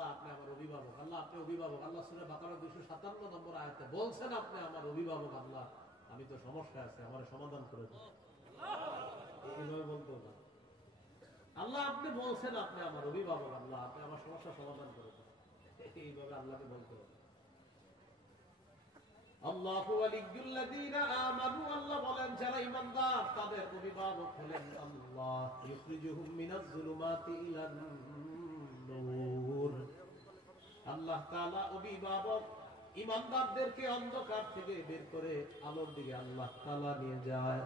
আল্লাহ আপনি আমার অভিভাবক, আল্লাহ আপনি অভিভাবক। আল্লাহ সূরা বাকারা 257 নম্বর আয়াতে বলছেন আপনি আমার অভিভাবক। আল্লাহ আমি তো সমস্যা আছে, আমার সমাধান করে দেন। এইভাবে বলতে হবে। আল্লাহ আপনি বলছেন আপনি আমার অভিভাবক, আল্লাহ আপনি আমার সমস্যা সমাধান করে দেন। এইভাবে আল্লাহকে বলতে হবে। আল্লাহু ওয়ালিয়্যুল্লাযীনা আমানু, আল্লাহ বলেন যারা ঈমানদার তাদের অভিভাবক হলেন আল্লাহ। ইউখরিজুহুম মিনাজ যুলুমাতি ইলান নূর, আল্লাহ তাআলা অভিভাবক ঈমানদারদেরকে অন্ধকার থেকে বের করে আলোর দিকে আল্লাহ তাআলা নিয়ে যায়।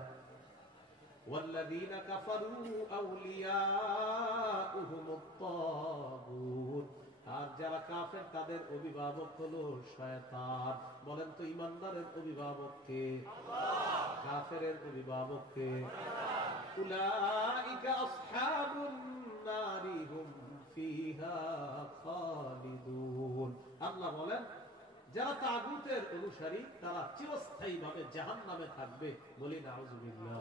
ওয়াল্লাযীনা কাফারু আউলিয়াউহুমুত তাগুত, আর যারা কাফের তাদের অভিভাবক হলো শয়তান। বলেন তো ঈমানদারের অভিভাবক কে? আল্লাহ। কাফেরের অভিভাবক কে? শয়তান। উলাইকা আসহাবুন নারি হুম ফিহা খালিদুন, আল্লাহ বলেন যারা তাগুতের অনুসারী তারা চিরস্থায়ীভাবে জাহান্নামে থাকবে। বলি নাউযুবিল্লাহ।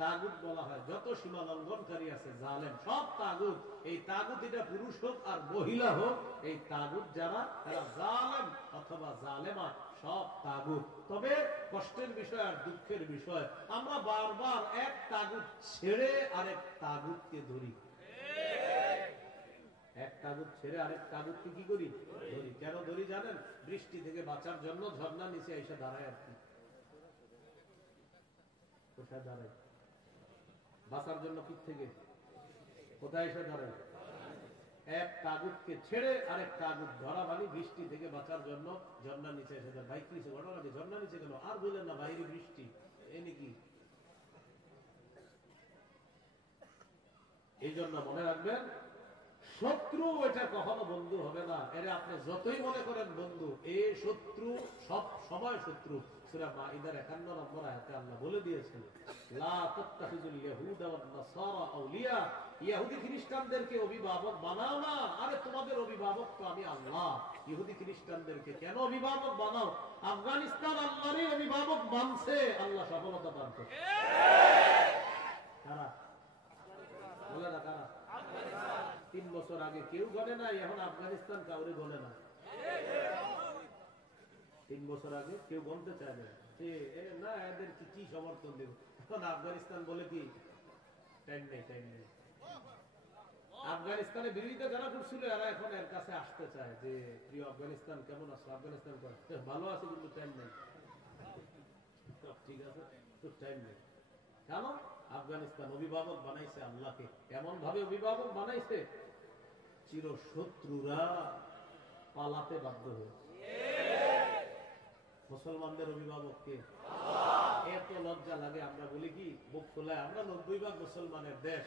তাগুত বলা হয় যত সীমা লঙ্ঘনকারী আছে, জালেম, সব তাগুত। এই তাগুত এটা পুরুষ হোক আর মহিলা হোক, এই তাগুত যারা তারা জালেম অথবা জালেমা, সব তাগুত। তবে কষ্টের বিষয় আর দুঃখের বিষয়, আমরা বারবার এক তাগুত ছেড়ে আরেক তাগুতকে ধরি। এক তাগুত ছেড়ে আরেক তাগুতকে কি করি? ধরি। কেন ধরি জানেন? বৃষ্টি থেকে বাঁচার জন্য ঝর্ণা নিচে এসে দাঁড়ায় আর কি। কোথায় দাঁড়ায়? বাঁচার জন্য কি থেকে কোথায় এসে দাঁড়ায়? এক তাগুতকে ছেড়ে আরেক তাগুত ধরা, মানে বৃষ্টি থেকে বাঁচার জন্য ঝর্ণার নিচে এসে দাঁড়ায়। ভাই কিছু ঘটনা কি ঝর্ণার নিচে কেন? আর বললেন না বাইরে বৃষ্টি, এ নাকি? এই জন্য মনে রাখবেন, শত্রু এটা কখনো বন্ধু হবে না। এর আপনি যতই মনে করেন বন্ধু, এই শত্রু সব সময় শত্রু। সূরা মাইদার 51 নম্বর আয়াতে আল্লাহ বলে দিয়েছেন, লা তাত্তাখিযুল ইয়াহুদা ওয়ান নাসারা আউলিয়া, ইহুদি খ্রিস্টানদেরকে অভিভাবক বানাও না। আরে তোমাদের অভিভাবক তো আমি আল্লাহ। ইহুদি খ্রিস্টানদেরকে কেন অভিভাবক বানাও? আফগানিস্তান আল্লাহরই অভিভাবক মানছে, আল্লাহ সফলতা দান করবে। কারা বলে না? কারা? 3 বছর আগে কেউ গনে না, এখন আফগানিস্তান কাউরে গনে না। 3 বছর আগে কেউ গনতে চায় না, না এদের কি সমর্থন দেব। এখন আফগানিস্তান বলে কি টাইম নেই, টাইম নেই। আফগানিস্তানের বিরোধিতা যারা করছিল এরা এখন এর কাছে আসতে চায় যে প্রিয় আফগানিস্তান কেমন আছো? আফগানিস্তান ভালো আছে কিন্তু টাইম নেই। ঠিক আছে, তো টাইম নেই। কেন? আফগানিস্তান অভিভাবক বানাইছে আল্লাহকে, এমন ভাবে অভিভাবক বানাইছে চির শত্রুরা পালাতে বাধ্য হয়েছে। মুসলমানদের অভিভাবককে এত লজ্জা লাগে, আমরা বলি কি বুক খোলায়, আমরা 90% মুসলমানের দেশ।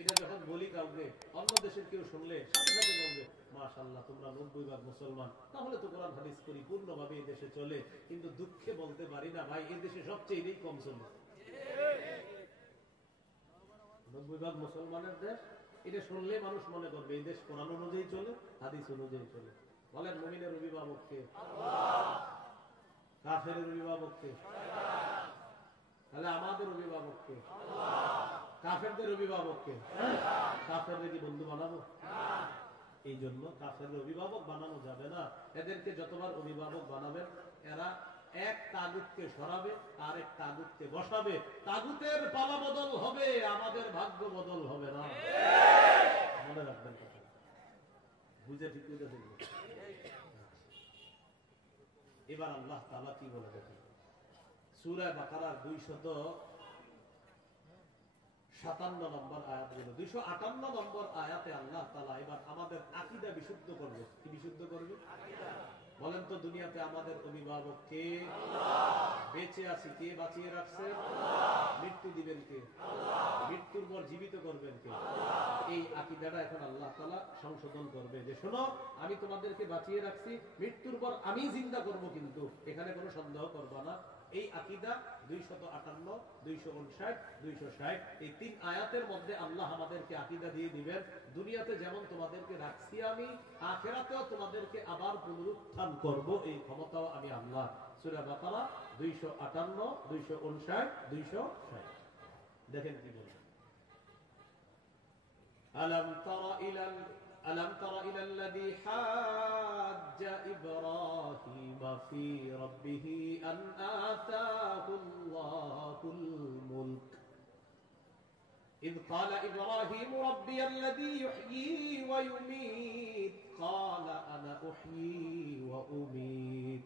এটা যখন বলি কাউকে, অন্য দেশের কেউ শুনলে সাথে সাথে বলবে মাশাআল্লাহ তোমরা 90% মুসলমান, তাহলে তো কোরআন হাদিস পরিপূর্ণভাবে এই দেশে চলে। কিন্তু দুঃখে বলতে পারি না ভাই, এই দেশে সবচেয়ে কম চলে। 90% মুসলমানের দেশ, এটা শুনলে মানুষ মনে করবে এই দেশ কোরআন অনুযায়ী চলে, হাদিস অনুযায়ী চলে। বলেন মুমিনের অভিভাবককে? আল্লাহ। কাফেরের অভিভাবককে? শয়তান। তাহলে আমাদের অভিভাবককে? আল্লাহ। কাফেরদের অভিভাবককে? শয়তান। কাফেরদের কি বন্ধু বানাবো? না। এই জন্য কাফেরদের অভিভাবক বানানো যাবে না। এদেরকে যতবার অভিভাবক বানাবেন, এরা এক তাগুতকে সরাবে, আরেক তাগুতকে বসাবে। তাগুতের পালা বদল হবে, আমাদের ভাগ্য বদল হবে না। মনে রাখবেন কথা, বুঝে ঠিক বুঝে দেখবেন। এবার আল্লাহ তাআলা কি বলে দেখেন, সূরা বাকারার 257 নম্বর আয়াত, 258 নম্বর আয়াতে আল্লাহ তাআলা এবার আমাদের আকীদা বিশুদ্ধ করবে। কি বিশুদ্ধ করবে? আকীদা। বলেন তো দুনিয়াতে আমাদের অভিভাবক কে? আল্লাহ। বেঁচে আছি কে বাঁচিয়ে রাখছে? আল্লাহ। মৃত্যু দিবেন কে? আল্লাহ। মৃত্যুর পর জীবিত করবেন কে? আল্লাহ। এই আকীদাটা এখন আল্লাহ তাআলা সংশোধন করবে যে শোনো, আমি তোমাদেরকে বাঁচিয়ে রাখছি, মৃত্যুর পর আমি জিন্দা করব, কিন্তু এখানে কোনো সন্দেহ করবা না। এই আকীদা 258, 259, 260 এই 3 আয়াতের মধ্যে আল্লাহ আমাদেরকে আকীদা দিয়ে দিবেন, দুনিয়াতে যেমন তোমাদেরকে রাখছি আমি, আখিরাতেও তোমাদেরকে আবার পুনরুত্থান করব, এই ক্ষমতাও আমি আল্লাহ। সূরা বাকারা 258, 259, 260 দেখেন কি বলে। ألم تر إلى الذي حاج إبراهيم في ربه أن آتاه الله الملك إذ قال إبراهيم ربي الذي يحيي ويميت قال أنا أحيي وأميت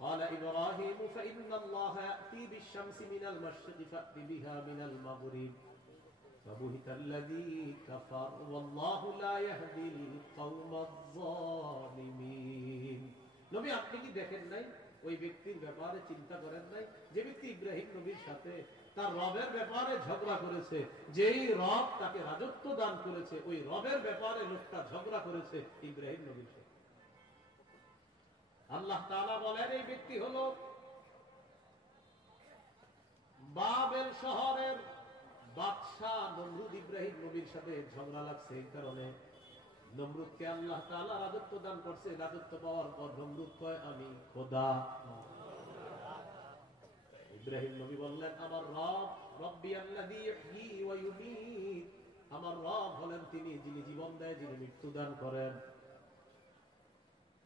قال إبراهيم فإن الله يأتي بالشمس من المشرق فأت بها من المغرب فبهت الذي كفر والله لا يهدي القوم الظالمين নবী আপনি কি দেখেন নাই ওই ব্যক্তির ব্যাপারে চিন্তা করেন নাই যে ব্যক্তি ইব্রাহিম নবীর সাথে তার রবের ব্যাপারে ঝগড়া করেছে যেই রব তাকে রাজত্ব দান করেছে ওই রবের ব্যাপারে লোকটা ঝগড়া করেছে ইব্রাহিম নবীর সাথে আল্লাহ তাআলা বলেন এই ব্যক্তি হলো বাবেল শহরের বাদশাহ নমরুদ ইব্রাহিম নবীর সাথে ঝগড়া লাগছে এই কারণে নমরুদকে আল্লাহ তাআলা রাজত্ব দান করছে রাজত্ব পাওয়ার পর নমরুদ কয় আমি খোদা ইব্রাহিম নবী বললেন আমার রব রব্বি আল্লাযী ইহয়ী ওয়া ইউমীত আমার রব হলেন তিনি যিনি জীবন দেয় যিনি মৃত্যু দান করেন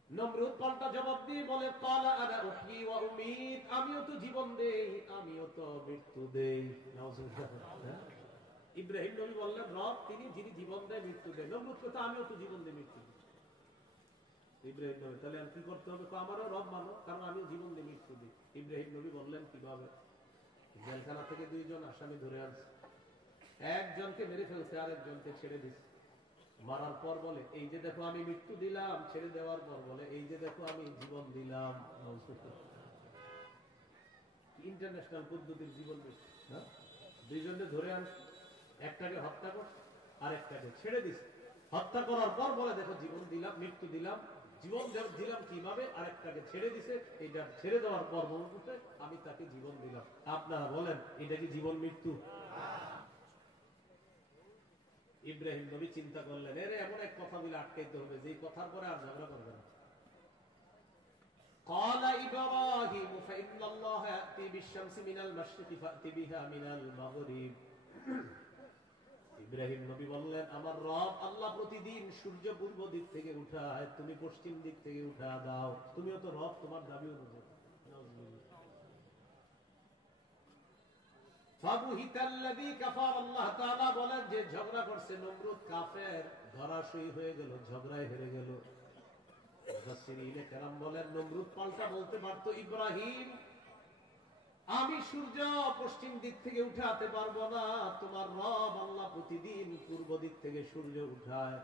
নমরুদ পাল্টা জবাব দিয়ে বলে ক্বালা আনা উহয়ী ওয়া উমীত আমিও তো জীবন দেই আমিও তো মৃত্যু দেই নাউযুবিল্লাহ ইব্রাহিম নবী বললেন রব তিনি যিনি জীবন দেয় মৃত্যু দেয় নমরুদ কথা আমিও তো জীবন দেই মৃত্যু দেই ইব্রাহিম নবী তাহলে আর কি করতে হবে আমারও রব মানো কারণ আমিও জীবন দেই মৃত্যু দেই ইব্রাহিম নবী বললেন কিভাবে জেলখানা থেকে দুইজন আসামি ধরে আনছে একজনকে মেরে ফেলছে আরেকজনকে ছেড়ে দিছে মারার পর বলে এই যে দেখো আমি মৃত্যু দিলাম ছেড়ে দেওয়ার পর বলে এই যে দেখো আমি জীবন দিলাম ইন্টারন্যাশনাল পদ্ধতির জীবন মৃত্যু দুইজনে ধরে আনছে একটাকে হত্যা করছে আর একটাকে ছেড়ে দিছে হত্যা করার পর বলে দেখো জীবন দিলাম মৃত্যু দিলাম জীবন দিলাম কিভাবে আরেকটাকে ছেড়ে দিছে এটা ছেড়ে দেওয়ার পর বলতে আমি তাকে জীবন দিলাম আপনারা বলেন এটা কি জীবন মৃত্যু ইব্রাহিম নবী চিন্তা করলেন এর এমন এক কথা বলে আটকাইতে হবে যে কথার পরে আর ঝগড়া করবে না قال إبراهيم فإن الله يأتي بالشمس من المشرق فأت بها من المغرب ইব্রাহিম নবী বললেন আমার রব আল্লাহ প্রতিদিন সূর্য পূর্ব দিক থেকে উঠায় তুমি পশ্চিম দিক থেকে উঠা দাও তুমিও তো রব তোমার দাবি অনুযায়ী ফাবুহিতাল্লাযী কাফার আল্লাহ তাআলা বলেন যে ঝগড়া করছে নমরুদ কাফের ধরাশয়ী হয়ে গেল ঝগড়ায় হেরে গেল মুফাসসিরিনে কেরাম বলেন নমরুদ পাল্টা বলতে পারত ইব্রাহিম আমি সূর্য পশ্চিম দিক থেকে উঠাতে পারবো না তোমার রব আল্লাহ প্রতিদিন পূর্ব দিক থেকে সূর্য উঠায়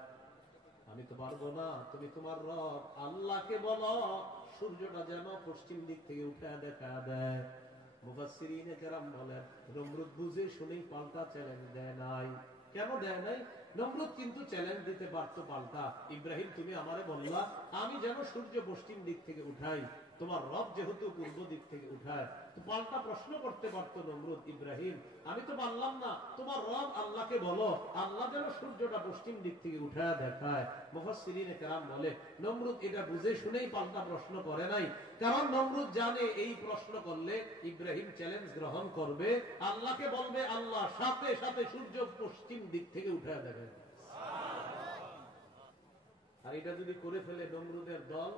আমি তো পারবো না তুমি তোমার রব আল্লাহকে বলো সূর্যটা যেন পশ্চিম দিক থেকে উঠায় দেখা দেয় মুফাসসিরিনে কেরাম বলেন নমরুদ বুঝে শুনেই পাল্টা চ্যালেঞ্জ দেয় নাই কেন দেয় নাই নমরুদ কিন্তু চ্যালেঞ্জ দিতে পারতো পাল্টা ইব্রাহিম তুমি আমারে বললা আমি যেন সূর্য পশ্চিম দিক থেকে উঠাই তোমার রব যেহেতু পূর্ব দিক থেকে উঠায় তো পাল্টা প্রশ্ন করতে পারতো নমরুদ ইব্রাহিম আমি তো পারলাম না তোমার রব আল্লাহকে বলো আল্লাহ যেন সূর্যটা পশ্চিম দিক থেকে উঠায় দেখায় মুফাসসিরিনে কেরাম বলে নমরুদ এটা বুঝে শুনেই পাল্টা প্রশ্ন করে নাই কারণ নমরুদ জানে এই প্রশ্ন করলে ইব্রাহিম চ্যালেঞ্জ গ্রহণ করবে আল্লাহকে বলবে আল্লাহ সাথে সাথে সূর্য পশ্চিম দিক থেকে উঠায় দেখায় আর এটা যদি করে ফেলে নমরুদের দল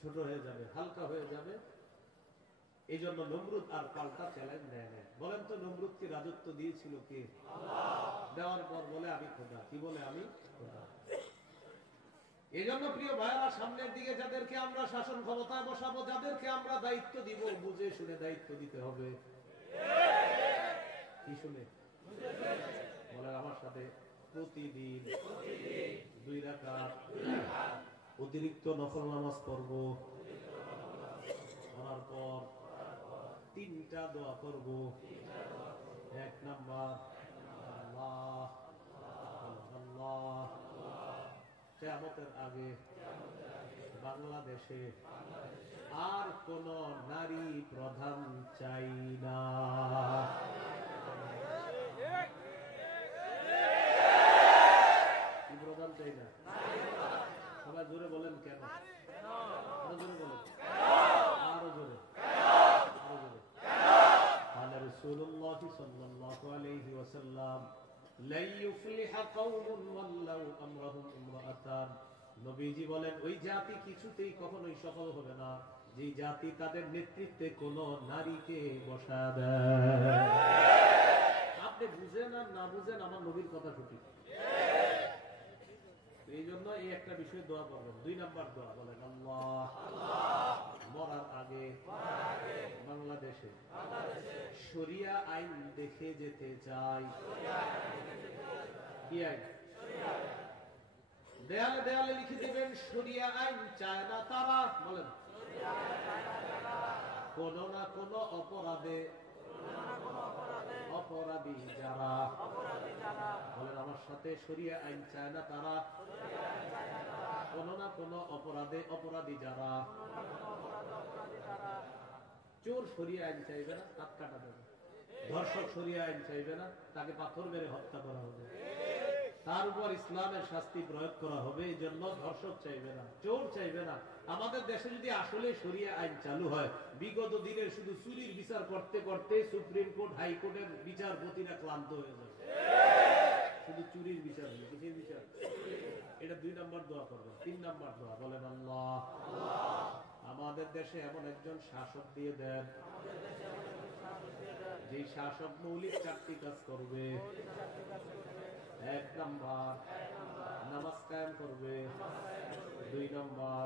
ছোট হয়ে যাবে হালকা হয়ে যাবে এই জন্য নমরুদ আর পাল্টা চ্যালেঞ্জ নেয় না বলেন তো নমরুদকে রাজত্ব দিয়েছিল কে আল্লাহ দেওয়ার পর বলে আমি খোদা কি বলে আমি খোদা এই জন্য প্রিয় ভাইরা সামনের দিকে যাদেরকে আমরা শাসন ক্ষমতায় বসাবো যাদেরকে আমরা দায়িত্ব দিব বুঝে শুনে দায়িত্ব দিতে হবে কি শুনে বলেন আমার সাথে প্রতিদিন 2 রাকাত অতিরিক্ত নফল নামাজ পড়ব করার পর 3টা দোয়া করব 1 নাম্বার আল্লাহ আল্লাহ কিয়ামতের আগে বাংলাদেশে আর কোন নারী প্রধান চাই না কি প্রধান চাই না সবাই জোরে বলেন কেন আরো জোরে বলেন আরো জোরে قال رسول الله صلى الله عليه وسلم লা ইউফলিহা কওমুন ওয়াল্লাউ আমরাহুম ইমরাআতান, নবীজি বলেন ওই জাতি কিছুতেই কখনোই সফল হবে না যে জাতি তাদের নেতৃত্বে কোন নারীকে বসা দেয়। আপনি বুঝেন আর না বুঝেন, আমার নবীর কথা সঠিক। এই জন্য এই একটা বিষয় দোয়া করবেন। 2 নাম্বার দোয়া বলেন, আল্লাহ মরার আগে বাংলাদেশে শরিয়া আইন দেখে যেতে চাই। কি আইন? দেয়ালে দেয়ালে লিখে দিবেন, শরিয়া আইন চায় না তারা, বলেন কোন না কোন অপরাধে অপরাধী যারা, বলেন আমার সাথে, শরিয়া আইন চায় না তারা, কোন না কোন অপরাধে অপরাধী যারা। চোর শরিয়া আইন চাইবে না, হাত কাটা দেবে। ধর্ষক শরিয়া আইন চাইবে না, তাকে পাথর মেরে হত্যা করা হবে, তার উপর ইসলামের শাস্তি প্রয়োগ করা হবে। এই জন্য ধর্ষক চাইবে না, চোর চাইবে না। আমাদের দেশে যদি আসলে শরিয়া আইন চালু হয়, বিগত দিনের শুধু চুরির বিচার করতে করতে সুপ্রিম কোর্ট হাইকোর্টের বিচারপতিরা ক্লান্ত হয়ে যাবে। শুধু চুরির বিচার হলে, কিসের বিচার? এটা 2 নাম্বার দোয়া করবেন। 3 নাম্বার দোয়া বলেন, আল্লাহ আমাদের দেশে এমন একজন শাসক দিয়ে দেন যে শাসক মৌলিক 4টি কাজ করবে। 1 নাম্বার নামাজ কায়েম করবে, 2 নাম্বার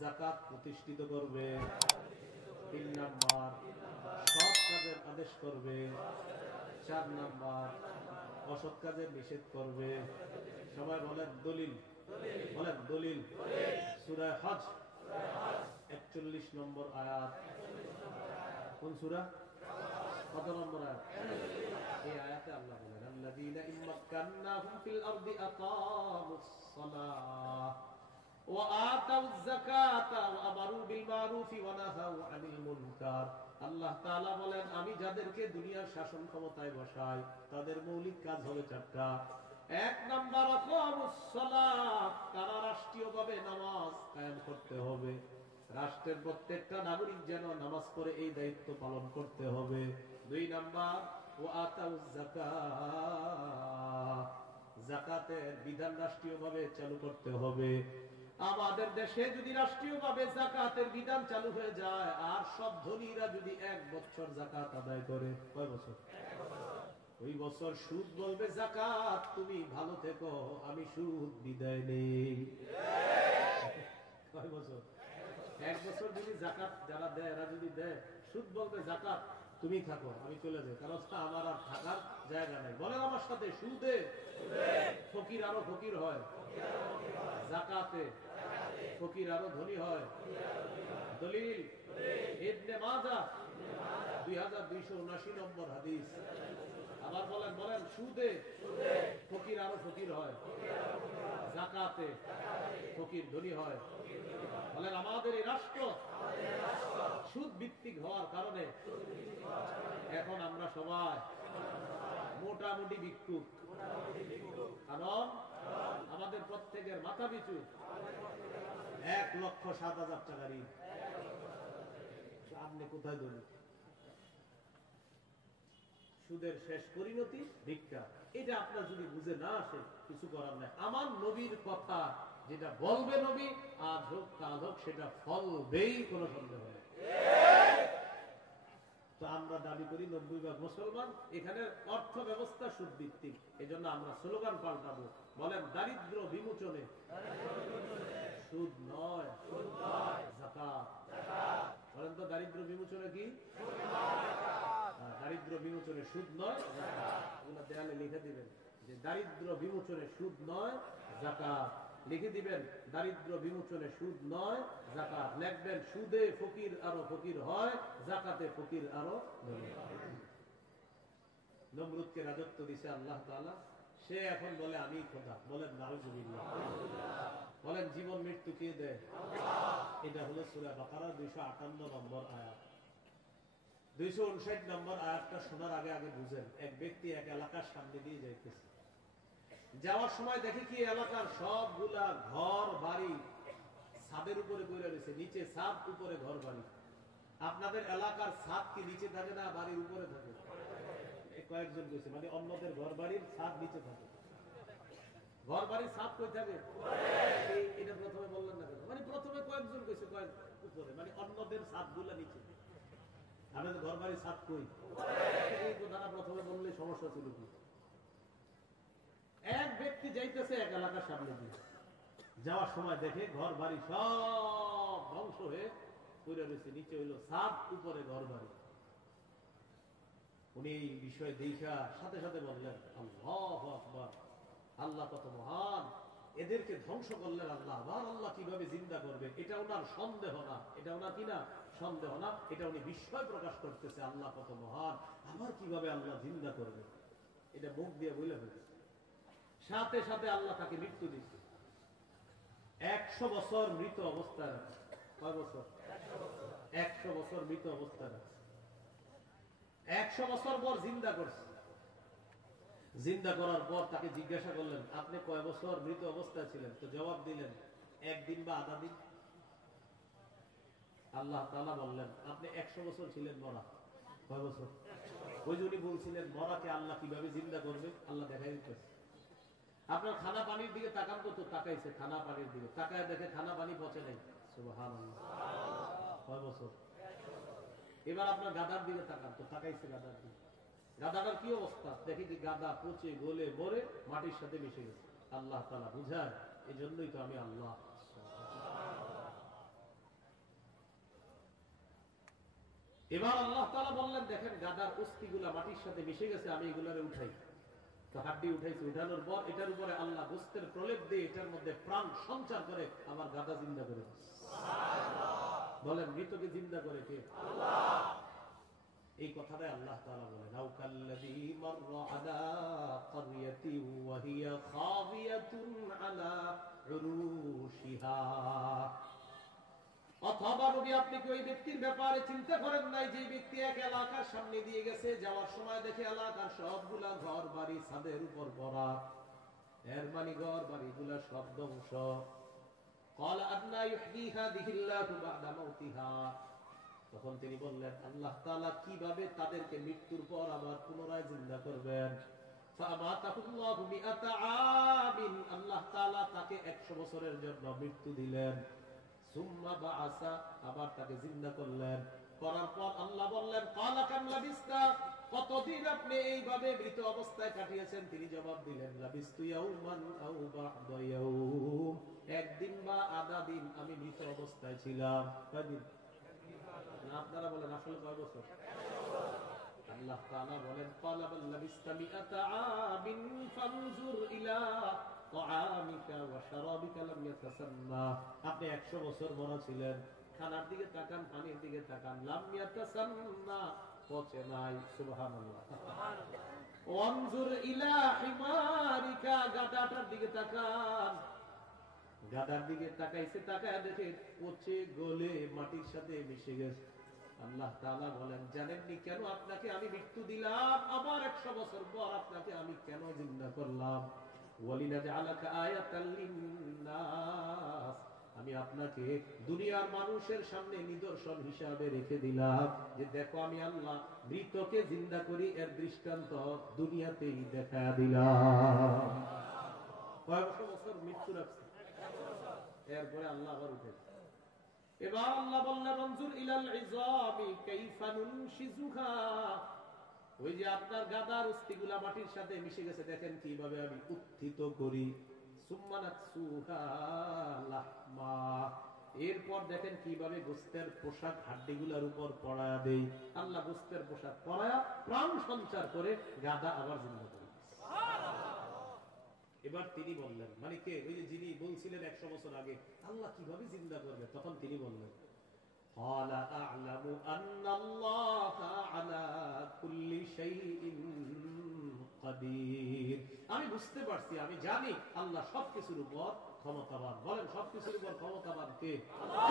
যাকাত প্রতিষ্ঠিত করবে, 3 নাম্বার সৎ কাজের আদেশ করবে, 4 নাম্বার অসৎ কাজের নিষেধ করবে। সবাই বলেন দলিল, বলেন দলিল। সূরা হজ 41 নম্বর আয়াত। কোন সূরা? কত নম্বর আয়াত? এই আয়াতে আল্লাহ বলেন, আল্লাযীনা ইম্মাক্কান্নাহুম ফিল আরদি আকামুস সালাহ ওয়া আতাউয যাকাতা ওয়া আমারু বিল মারুফি ওয়া নাহাউ আনিল মুনকার। আল্লাহ তাআলা বলেন, আমি যাদেরকে দুনিয়ার শাসন ক্ষমতায় বসাই তাদের মৌলিক কাজ হবে 4টা। 1 নাম্বার আকামুস সালাহ, তারা রাষ্ট্রীয়ভাবে নামাজ কায়েম করতে হবে। রাষ্ট্রের প্রত্যেকটা নাগরিক যেন নামাজ পড়ে, এই দায়িত্ব পালন করতে হবে। 2 নাম্বার ওয়া আতাউয যাকাত, যাকাতের বিধান রাষ্ট্রীয়ভাবে চালু করতে হবে। আমাদের দেশে যদি রাষ্ট্রীয়ভাবে যাকাতের বিধান চালু হয়ে যায় আর সব ধনীরা যদি 1 বছর যাকাত আদায় করে, কয় বছর? ওই বছর সুদ বলবে যাকাত তুমি ভালো থেকো, আমি সুদ বিদায় নেই। কয় বছর? 1 বছর যদি যাকাত যারা দেয়, এরা যদি দেয়, সুদ বলবে যাকাত তুমি থাকো, আমি চলে যাই, কারণ আমার আর থাকার জায়গা নেই। বলেন আমার সাথে, সুদে ফকির আরো ফকির হয়, যাকাতে ফকির আরো ধনী হয়। দলিল ইবনে মাজাহ 2279 নম্বর হাদিস। আবার বলেন, বলেন সুদে ফকির আরো ফকির হয়, যাকাতে ফকির ধনী হয়। বলেন আমাদের এই রাষ্ট্র সুদ ভিত্তিক হওয়ার কারণে এখন আমরা সবাই মোটামুটি ভিক্ষুক। কারণ আমাদের প্রত্যেকের মাথা পিছু 1,07,000 টাকা ঋণ। আপনি কোথায় ধনী? সুদের শেষ পরিণতি ভিক্ষা। এটা আপনার যদি বুঝে না আসে, কিছু করার নাই। আমার নবীর কথা যেটা বলবে নবী, আজ হোক কাল হোক, সেটা ফলবেই, কোনো সন্দেহ নেই। তো আমরা দাবি করি 90% মুসলমান, এখানে অর্থ ব্যবস্থা সুদ ভিত্তিক। এই জন্য আমরা স্লোগান পাল্টাবো, বলেন দারিদ্র বিমোচনে সুদ নয় যাকাত। বলেন তো দারিদ্র বিমোচনে কি? দারিদ্র বিমোচনে সুদ নয় যাকাত। এগুলো দেয়ালে লিখে দিবেন যে দারিদ্র বিমোচনে সুদ নয় যাকাত। লিখে দিবেন দারিদ্র বিমোচনে সুদ নয় যাকাত। লিখবেন সুদে ফকির আরো ফকির হয়, যাকাতে ফকির আরো ধনী হয়। নমরুদকে রাজত্ব দিছে আল্লাহ তাআলা, সে এখন বলে আমি খোদা। বলেন নাউজুবিল্লাহ। বলেন জীবন মৃত্যু কে দেয়? এটা হলো সূরা বাকারার 258 নম্বর আয়াত। 259 নম্বর আয়াতটা শোনার আগে আগে বুঝেন। এক ব্যক্তি এক এলাকার সামনে দিয়ে যাইতেছে, যাওয়ার সময় দেখে কি এলাকার সবগুলা ঘর বাড়ি ছাদের উপরে পড়ে রয়েছে, নিচে ছাদ, উপরে ঘর বাড়ি। আপনাদের এলাকার ছাদ কি নিচে থাকে না বাড়ির উপরে থাকে? কয়েকজন কইছে, মানে অন্যদের ঘর বাড়ির ছাদ নিচে থাকে। ঘর বাড়ির ছাদ কই থাকে? এটা প্রথমে বললেন না কেন? মানে প্রথমে কয়েকজন কইছে কয়েক উপরে, মানে অন্যদের ছাদ গুলা নিচে। আমাদের ঘর বাড়ির ছাদ কই? এই কথাটা প্রথমে বললে সমস্যা ছিল কি? এক ব্যক্তি যাইতেছে এক এলাকার সামনে দিয়ে, যাওয়ার সময় দেখে ঘর বাড়ি সব ধ্বংস হয়ে পড়ে রয়েছে, নিচে হইলো ছাদ, উপরে ঘর বাড়ি। উনি এই বিষয়ে দেখা সাথে সাথে বললেন, আল্লাহু আকবার, আল্লাহ কত মহান, এদেরকে ধ্বংস করলেন আল্লাহ, আবার আল্লাহ কিভাবে জিন্দা করবে, এটা ওনার সন্দেহ না, এটা ওনার কিনা সন্দেহ না, এটা উনি বিস্ময় প্রকাশ করতেছে, আল্লাহ কত মহান, আবার কিভাবে আল্লাহ জিন্দা করবে, এটা মুখ দিয়ে বলে ফেলেছে। সাথে সাথে আল্লাহ তাকে মৃত্যু দিচ্ছে। 100 বছর মৃত অবস্থায় রাখছে। কয় বছর? 100 বছর মৃত অবস্থায় রাখছে। 100 বছর পর জিন্দা করছে। জিন্দা করার পর তাকে জিজ্ঞাসা করলেন, আপনি কয় বছর মৃত অবস্থায় ছিলেন? তো জবাব দিলেন, 1 দিন বা আধা দিন। আল্লাহ তাআলা বললেন, আপনি 100 বছর ছিলেন মরা। কয় বছর? ওই যে উনি বলছিলেন মরাকে আল্লাহ কিভাবে জিন্দা করবে, আল্লাহ দেখাই দিতেছে। আপনার খানা পানির দিকে তাকান, তো তাকাইছে খানা পানির দিকে, তাকায় দেখে খানা পানি পচে নাই। সুবহানাল্লাহ। কয় বছর? এবার আপনার গাদার দিকে তাকান, তো তাকাইছে গাদার দিকে, গাদাটার কি অবস্থা? দেখে কি গাদা পচে গলে মরে মাটির সাথে মিশে গেছে। আল্লাহ তাআলা বুঝায়, এই জন্যই তো আমি আল্লাহ। এবার আল্লাহ তাআলা বললেন, দেখেন গাদার অস্থিগুলা মাটির সাথে মিশে গেছে, আমি এগুলারে উঠাই। তো হাড্ডি উঠাইছে, উঠানোর পর এটার উপরে আল্লাহ গোস্তের প্রলেপ দিয়ে এটার মধ্যে প্রাণ সঞ্চার করে আমার গাদা জিন্দা করে। বলেন মৃতকে জিন্দা করে কে? আল্লাহ। এই কথাটাই আল্লাহ তাআলা বলেন, আও কাল্লাযী মাররা আলা ক্বরিয়াতিন ওয়া হিয়া খাবিয়াতুন আলা উরুশিহা। অথবা নবী আপনি কি ওই ব্যক্তির ব্যাপারে চিন্তা করেন নাই, যে ব্যক্তি এক এলাকার সামনে দিয়ে গেছে, যাওয়ার সময় দেখে এলাকার সবগুলা ঘর বাড়ি ছাদের উপর ভরা, এর মানে ঘর বাড়িগুলা সব ধ্বংস। ক্বালা আন্না ইউহয়ী হাযিহিল্লাহু বা'দা মাউতিহা। তখন তিনি বললেন, আল্লাহ তাআলা কিভাবে তাদেরকে মৃত্যুর পর আবার পুনরায় জিন্দা করবেন। ফাআমাতাহুল্লাহু মিআতা আমিন। আল্লাহ তাআলা তাকে 100 বছরের জন্য মৃত্যু দিলেন। সুম্মা বাআসা, আবার তাকে জিন্দা করলেন। করার পর আল্লাহ বললেন, ক্বালা কাম লাবিস্তা, কতদিন আপনি এইভাবে মৃত অবস্থায় কাটিয়েছেন? তিনি জবাব দিলেন, লাবিস্তু ইয়াওমান আও বা'দা ইয়াওম, একদিন বা আধা দিন আমি মৃত অবস্থায় ছিলাম। কয়দিন? আপনারা বলেন আসলে কয় বছর? আল্লাহ তাআলা বলেন, ক্বালা বাল লাবিস্তা মিআতা আমিন ফানজুর ইলা তাআমিকা ওয়া শারাবিকা লাম ইয়াতাসান্না। আপনি 100 বছর মরা ছিলেন, খানার দিকে তাকান, পানির দিকে তাকান, লাম ইয়াতাসান্না, পচে নাই। সুবহানাল্লাহ। ওয়ানজুর ইলা হিমারিকা, গাদাটার দিকে তাকান, গাদার দিকে তাকাইছে, তাকায় দেখে পচে গলে মাটির সাথে মিশে গেছে। আল্লাহ তাআলা বলেন, জানেননি কেন আপনাকে আমি মৃত্যু দিলাম, আবার 100 বছর পর আপনাকে আমি কেন জিন্দা করলাম? ওয়ালিনাজআলাকা আয়াতাল লিন্নাস, আমি আপনাকে দুনিয়ার মানুষের সামনে নিদর্শন হিসাবে রেখে দিলাম, যে দেখো আমি আল্লাহ মৃতকে জিন্দা করি, এর দৃষ্টান্ত দুনিয়াতেই দেখা দিলাম। কয় বছর মৃত্যু রাখছে? এরপরে আল্লাহ আবার উঠেছে। এবার আল্লাহ বললেন, আনজুর ইলাল ইযামি কাইফা নুনশিজুহা, ওই যে আপনার গাদার অস্থিগুলা মাটির সাথে মিশে গেছে, দেখেন কিভাবে আমি উত্থিত করি। সুম্মা নাকসুহা লাহমা, এরপর দেখেন কিভাবে গোস্তের পোশাক হাড্ডিগুলার উপর পরায়া দেই। আল্লাহ গোস্তের পোশাক পরায়া প্রাণ সঞ্চার করে গাদা আবার জিন্দা করে। এবার তিনি বললেন, মানে কে? ওই যে যিনি বলছিলেন 100 বছর আগে আল্লাহ কিভাবে জিন্দা করবে, তখন তিনি বললেন, ক্বালা আ'লামু আন্নাল্লাহা আলা কুল্লি শাইইন কাদির। আমি বুঝতে পারছি, আমি জানি আল্লাহ সবকিছুর উপর ক্ষমতাবান। বলেন সবকিছুর উপর ক্ষমতাবান কে? আল্লাহ।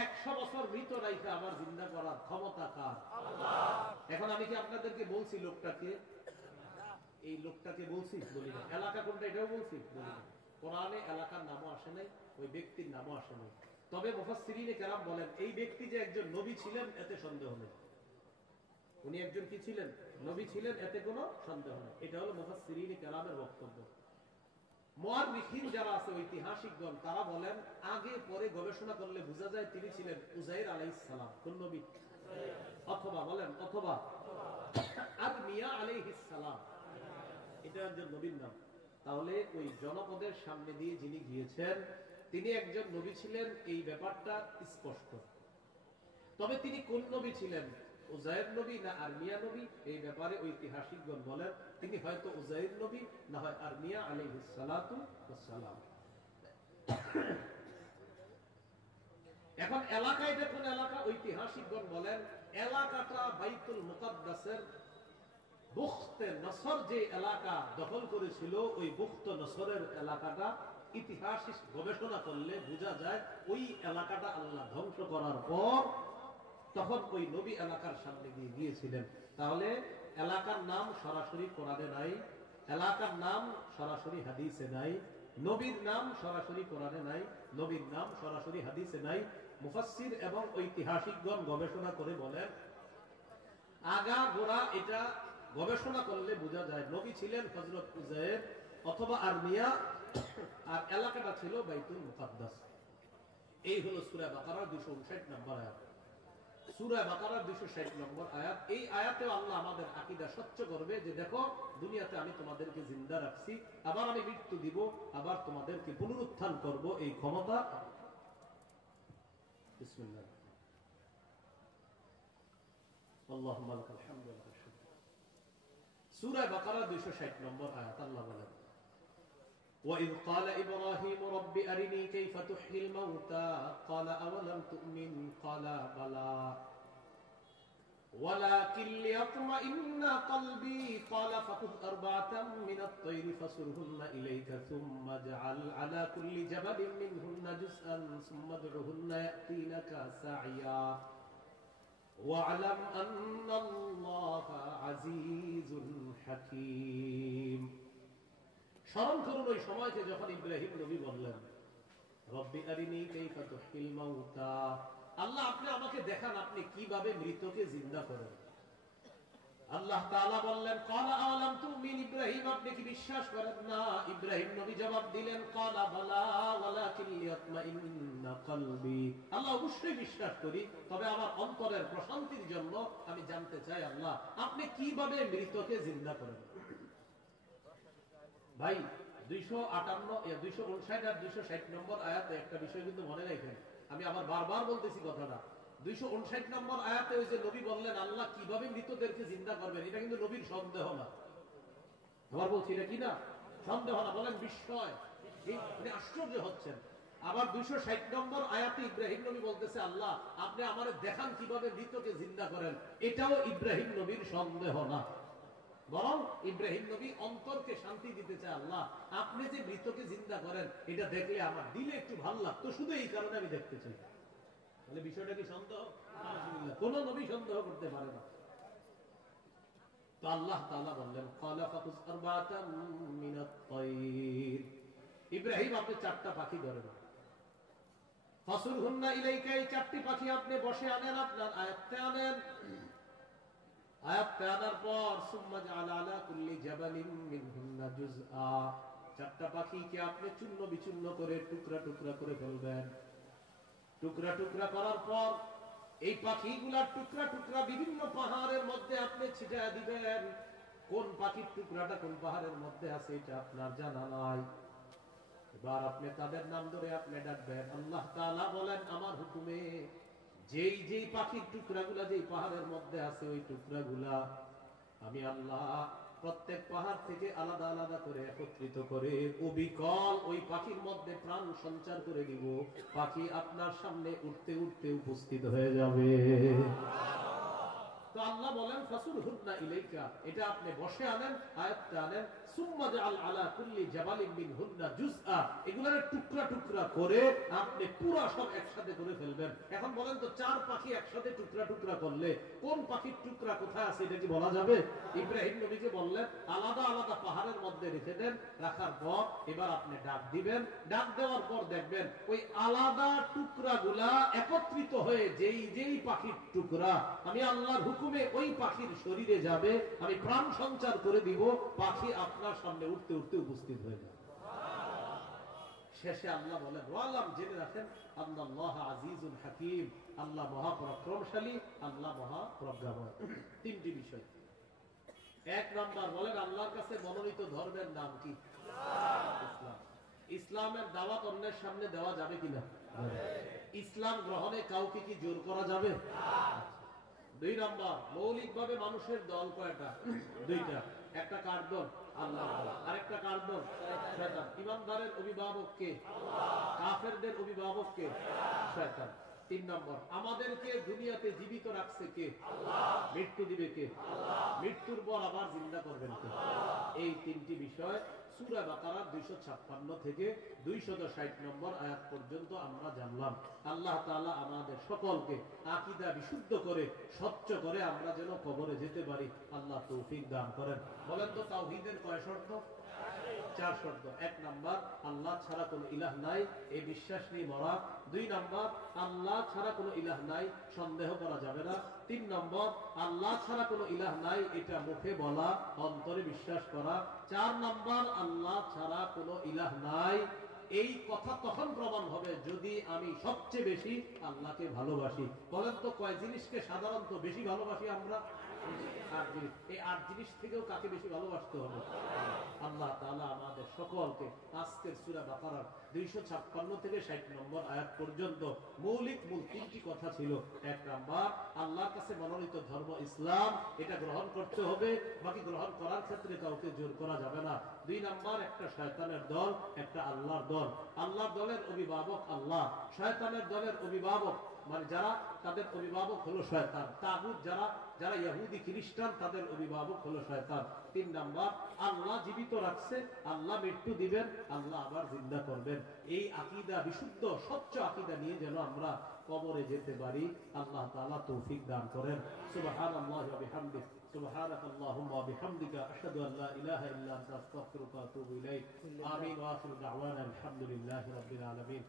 100 বছর মৃত রাইখা আবার জিন্দা করার ক্ষমতা কার? আল্লাহ। এখন আমি কি আপনাদেরকে বলছি লোকটাকে? এই লোকটাকে বলছি? বলি না। এলাকা কোনটা এটাও বলছি? বলি না। কোরআনে এলাকার নামও আসে নাই, ওই ব্যক্তির নামও আসে নাই। তবে মুফাসসিরিনে কেরাম বলেন, এই ব্যক্তি যে একজন নবী ছিলেন এতে সন্দেহ নেই। উনি একজন কি ছিলেন? নবী ছিলেন, এতে কোনো সন্দেহ নেই। এটা হলো মুফাসসিরিন কেরামের বক্তব্য। মুআররিখিন যারা আছে, ঐতিহাসিকগণ, তারা বলেন আগে পরে গবেষণা করলে বোঝা যায় তিনি ছিলেন উযাইর আলাইহিস সালাম। কোন নবী? অথবা বলেন, অথবা আরমিয়া আলাইহিস সালাম, এটা একজন নবীর নাম। তাহলে ওই জনপদের সামনে দিয়ে যিনি গিয়েছেন তিনি একজন নবী ছিলেন, এই ব্যাপারটা স্পষ্ট। তবে তিনি কোন নবী ছিলেন, উযাইর নবী না আরমিয়া নবী, এই ব্যাপারে ঐতিহাসিকগণ বলেন তিনি হয়তো উযাইর নবী, না হয় আরমিয়া আলাইহিস সালাতু ওয়াস সালাম। এখন এলাকায় দেখুন, এলাকা ঐতিহাসিকগণ বলেন এলাকাটা বাইতুল মুকাদ্দাসের বুখতে নসর যে এলাকা দখল করেছিল, ওই বুখত নসরের এলাকাটা ইতিহাস গবেষণা করলে বোঝা যায় ওই এলাকাটা আল্লাহ ধ্বংস করার পর তখন ওই নবী এলাকার সামনে গিয়েছিলেন। তাহলে এলাকার নাম সরাসরি কোরআনে নাই, এলাকার নাম সরাসরি হাদিসে নাই, নবীর নাম সরাসরি কোরআনে নাই, নবীর নাম সরাসরি হাদিসে নাই। মুফাসসির এবং ঐতিহাসিকগণ গবেষণা করে বলেন আগা গোড়া এটা গবেষণা করলে বোঝা যায় নবী ছিলেন হযরত উযাইর অথবা আরমিয়া, আর এলাকাটা ছিল বাইতুল মুকাদ্দাস। এই হলো সূরা বাকারার 259 নম্বর আয়াত। সূরা বাকারার 260 নম্বর আয়াত। এই আয়াতে আল্লাহ আমাদের আকীদা স্বচ্ছ করবে যে দেখো, দুনিয়াতে আমি তোমাদেরকে জিন্দা রাখছি, আবার আমি মৃত্যু দিব, আবার তোমাদেরকে পুনরুত্থান করব, এই ক্ষমতা। বিসমিল্লাহ। আল্লাহুম্মা লাকাল হামদু ওয়া লাকাশ শুকর। সূরা বাকারা 260 নম্বর আয়াত, আল্লাহ বলেন وَإِذْ قَالَ إِبْرَاهِيمُ رَبِّ أَرِنِي كَيْفَ تُحْيِي الْمَوْتَى قَالَ أَوَلَمْ تُؤْمِنْ قَالَ بَلَى وَلَكِنْ لِيَطْمَئِنَّ قَلْبِي قَالَ فَخُذْ أَرْبَعَةً مِنَ الطَّيْرِ فَصُرْهُنَّ إِلَيْكَ ثُمَّ اجْعَلْ عَلَى كُلِّ جَبَلٍ مِنْهُنَّ جُزْءًا ثُمَّ ادْعُهُنَّ يَأْتِينَكَ سَعْيًا وَاعْلَمْ أَنَّ اللَّهَ عَزِيزٌ حَكِيمٌ। স্মরণ করুন ওই সময়কে যখন ইব্রাহিম নবী বললেন রব্বি আরিনি কাইফা তুহয়িল মাউতা, আল্লাহ আপনি আমাকে দেখান আপনি কিভাবে মৃতকে জিন্দা করেন। আল্লাহ তাআলা বললেন ক্বালা আলাম তুমিন, ইব্রাহিম আপনি কি বিশ্বাস করেন না? ইব্রাহিম নবী জবাব দিলেন ক্বালা বালা ওয়ালাকিন লিয়াতমাইন্না কলবি, আল্লাহ অবশ্যই বিশ্বাস করি, তবে আমার অন্তরের প্রশান্তির জন্য আমি জানতে চাই আল্লাহ আপনি কিভাবে মৃতকে জিন্দা করেন। ভাই 259 আর 260 নম্বর আয়াতে একটা বিষয় কিন্তু মনে রাখেন, আমি আবার বারবার বলতেছি কথাটা। 259 নম্বর আয়াতে ওই যে নবী বললেন আল্লাহ কিভাবে মৃতদেরকে জিন্দা করবেন, এটা কিন্তু নবীর সন্দেহ না। আবার বলছি এটা কি না সন্দেহ না, বলেন বিস্ময়, আপনি আশ্চর্য হচ্ছেন। আবার 260 নম্বর আয়াতে ইব্রাহিম নবী বলতেছে আল্লাহ আপনি আমারে দেখান কিভাবে মৃতকে জিন্দা করেন, এটাও ইব্রাহিম নবীর সন্দেহ না, বরং ইব্রাহিম নবী অন্তরকে শান্তি দিতে চায় আল্লাহ আপনি যে মৃতকে জিন্দা করেন এটা দেখলে আমার দিলে একটু ভালো লাগতো, শুধু এই কারণে আমি দেখতে চাই। তাহলে বিষয়টা কি সন্দেহ? কোন নবী সন্দেহ করতে পারে না। তো আল্লাহ তাআলা বললেন ক্বালা ফাকুজ আরবাতাম মিনাত তায়র, ইব্রাহিম আপনি 4টা পাখি ধরেন, ফাসুরহুন্না ইলাইকা, এই 4টি পাখি আপনি বসে আনেন, আপনার আয়াতে আনেন, আয়াতে আনার পর সুম্মা জাআলা আলা কুল্লি জাবালিন মিনহুন্না জুজআ, 4টা পাখিকে আপনি চূর্ণ বিচূর্ণ করে টুকরা টুকরা করে ফেলবেন। টুকরা টুকরা করার পর এই পাখিগুলার টুকরা টুকরা বিভিন্ন পাহাড়ের মধ্যে আপনি ছিটিয়ে দিবেন। কোন পাখির টুকরাটা কোন পাহাড়ের মধ্যে আছে এটা আপনার জানা নাই। এবার আপনি তাদের নাম ধরে আপনি ডাকবেন। আল্লাহ তাআলা বলেন আমার হুকুমে যেই যেই পাখির টুকরাগুলা যেই পাহাড়ের মধ্যে আছে ওই টুকরাগুলা আমি আল্লাহ প্রত্যেক পাহাড় থেকে আলাদা আলাদা করে একত্রিত করে অবিকল ওই পাখির মধ্যে প্রাণ সঞ্চার করে দিব। পাখি আপনার সামনে উঠতে উঠতে উপস্থিত হয়ে যাবে। তো আল্লাহ বলেন ফাসুরহুন্না ইলাইকা, এটা আপনি বসে আনেন, আয়াতটা আনেন, সুম্মা জাআল আলা কুল্লি জাবালিন মিনহুন্না জুজআ, এগুলোর টুকরা টুকরা করে আপনি পুরো সব একসাথে করে ফেলবেন। এখন বলেন তো, চার পাখি একসাথে টুকরা টুকরা করলে কোন পাখির টুকরা কোথায় আছে এটা কি বলা যাবে? ইব্রাহিম নবীকে বললেন আলাদা আলাদা পাহাড়ের মধ্যে রেখে দেন, রাখার পর এবার আপনি ডাক দিবেন, ডাক দেওয়ার পর দেখবেন ওই আলাদা টুকরাগুলা একত্রিত হয়ে যেই যেই পাখির টুকরা আমি আল্লাহর হুকুমে ওই পাখির শরীরে যাবে, আমি প্রাণ সঞ্চার করে দিব, পাখি আপনার সামনে উঠতে উঠতে উপস্থিত হয়ে যাবে। শেষে আল্লাহ বলেন ওয়ালাম, জেনে রাখেন আল্লাহ আজিজুল হাকিম, আল্লাহ মহাপরাক্রমশালী, আল্লাহ মহাপ্রজ্ঞাময়। তিনটি বিষয়। এক নাম্বার বলেন আল্লাহর কাছে মনোনীত ধর্মের নাম কি? ইসলাম। ইসলামের দাওয়াত অন্যের সামনে দেওয়া যাবে কিনা? ইসলাম গ্রহণে কাউকে কি জোর করা যাবে? দুই নাম্বার, মৌলিকভাবে মানুষের দল কয়টা? দুইটা। একটা কার দল? আল্লাহর দল। আরেকটা কার দল? শয়তান। ইমানদারের অভিভাবক কে? কাফেরদের অভিভাবক কে? শয়তান। তিন নম্বর, আমাদেরকে দুনিয়াতে জীবিত রাখছে কে? মৃত্যু দিবে কে? মৃত্যুর পর আবার জিন্দা করবেন কে? এই তিনটি বিষয় সূরা বাকারার 256 থেকে 260 নম্বর আয়াত পর্যন্ত আমরা জানলাম। আল্লাহ তাআলা আমাদের সকলকে আকীদা বিশুদ্ধ করে স্বচ্ছ করে আমরা যেন কবরে যেতে পারি, আল্লাহ তৌফিক দান করেন। বলেন তো তাওহীদের কয় শর্ত? 4 শর্ত। এক নাম্বার, আল্লাহ ছাড়া কোনো ইলাহ নাই, এই বিশ্বাস নিয়ে মরা। দুই নাম্বার, আল্লাহ ছাড়া কোনো ইলাহ নাই, সন্দেহ করা যাবে না। তিন নম্বর, আল্লাহ ছাড়া কোনো ইলাহ নাই, এটা মুখে বলা, অন্তরে বিশ্বাস করা। চার নাম্বার, আল্লাহ ছাড়া কোনো ইলাহ নাই, এই কথা তখন প্রমাণ হবে যদি আমি সবচেয়ে বেশি আল্লাহকে ভালোবাসি। বলেন তো কয় জিনিসকে সাধারণত বেশি ভালোবাসি আমরা? 8 জিনিস। এই 8 জিনিস থেকেও কাকে বেশি ভালোবাসতে হবে? আল্লাহ তাআলা আমাদের সকলকে আজকের সূরা বাকারার 256 থেকে 60 নম্বর আয়াত পর্যন্ত মৌলিক মূল তিনটি কথা ছিল। এক নাম্বার, আল্লাহর কাছে মনোনীত ধর্ম ইসলাম, এটা গ্রহণ করতে হবে, বাকি গ্রহণ করার ক্ষেত্রে কাউকে জোর করা যাবে না। দুই নাম্বার, একটা শয়তানের দল, একটা আল্লাহর দল। আল্লাহর দলের অভিভাবক আল্লাহ, শয়তানের দলের অভিভাবক মানে যারা, তাদের অভিভাবক হলো শয়তান। তাগুত যারা, যারা ইহুদি খ্রিস্টান, তাদের অভিভাবক হলো শয়তান। তিন নাম্বার, আল্লাহ জীবিত রাখছে, আল্লাহ মৃত্যু দিবেন, আল্লাহ আবার জিন্দা করবেন। এই আকীদা বিশুদ্ধ স্বচ্ছ আকীদা নিয়ে যেন আমরা কবরে যেতে পারি, আল্লাহ তাআলা তৌফিক দান করেন। সুবহানাল্লাহি ওয়া বিহামদিহি, সুবহানাকাল্লাহুম্মা ওয়া বিহামদিকা, আশহাদু আল লা ইলাহা ইল্লা আনতা, আস্তাগফিরুকা ওয়া আতুবু ইলাইক। আমিন ওয়া আখিরু দাওয়ানা আলহামদুলিল্লাহি রাব্বিল আলামিন।